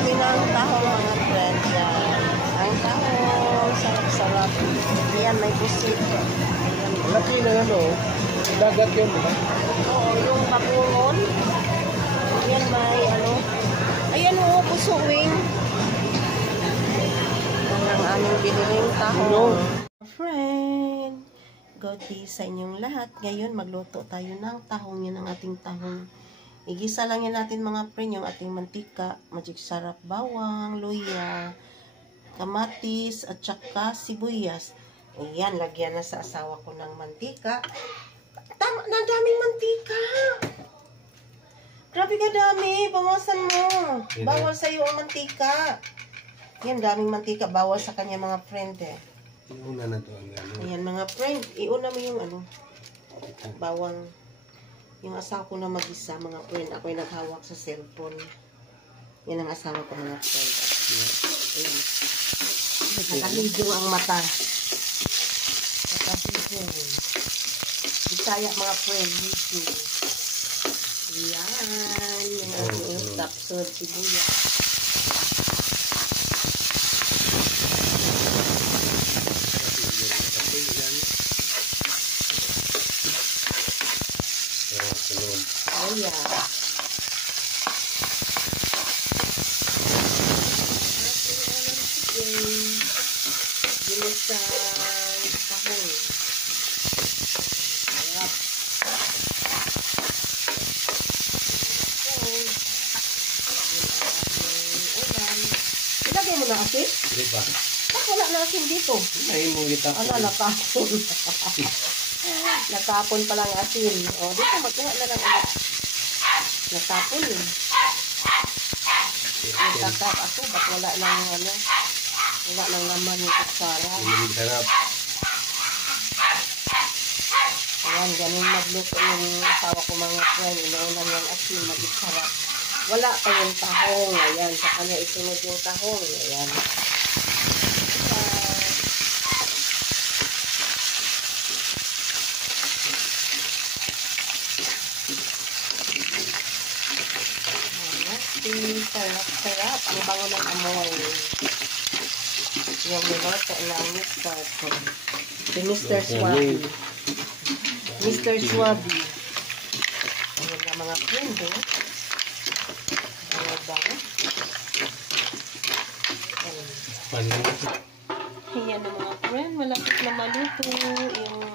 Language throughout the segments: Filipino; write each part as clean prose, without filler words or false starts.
kami ng tahong mga friend. Yan. Ang tahong, sarap-sarap. Yan, may busit. Laki na ano, dagat yun, diba? Oo, yung babungon. Yan, may ano. Ayan, oo, pusuwing. Yan ang aming biniling tahong. Friend, good day sa inyong lahat. Ngayon, magluto tayo ng tahong. Yan ang ating tahong. Igisa lang yan natin mga friend, yung ating mantika, magic sarap, bawang, luya, kamatis, at saka sibuyas. Ayan, lagyan na sa asawa ko ng mantika. Tama, na daming mantika. Grabe ka dami, bawasan mo. Bawal sa'yo ang mantika. Yan, daming mantika, bawal sa kanya mga friend eh. Iuna na to ang ano. Ayan mga friend, iuna mo yung ano, bawang. Yung asawa ko na mag-isa, mga friend. Ako'y naghawak sa cellphone. Yan ang asawa ko, mga friend. Ayan. Nakahidyo ang mata. Nakahidyo. Bisaya, mga friend. Hidyo. Ayan. Yung ating tapsod, sibuyas. Oh, yeah. Ginisang tahong. Sarap. Ilagay mo na asin? Di ba? Wala na asin dito. Ay, mo kita. Ano, natapon. Natapon pa lang asin. O, dito, magkuha na lang ulit. Natapon eh. Nagtatap ako, ba't wala lang ano, wala lang naman yung kutsara. Ang sarap. Ayan, ganun magluto yung asawa ko mga friend. Inaunan yung asin, mag-sarap. Wala pa yung tahong. Ayan, sa kanya isunod yung tahong. Ayan. Sarap. Ang bango ng amoy. Yung niloto ng Mr. Si Mr. Swabi. Mr. Swabi. Ayan na mga friend, eh. Ayan bango. Ayan na mga friend. Malapit na maluto. Yung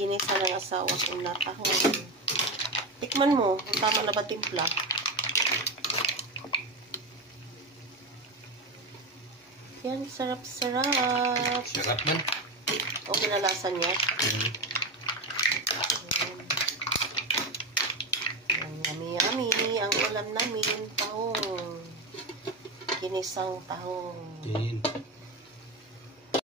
ginisa ng asawa kong natahon. Tikman mo. Tama na ba timpla? Yan, sarap-sarap. Sarap man. Okay na lasa niya. Yummy. Ang ulam namin, tahong. Ginisang tahong.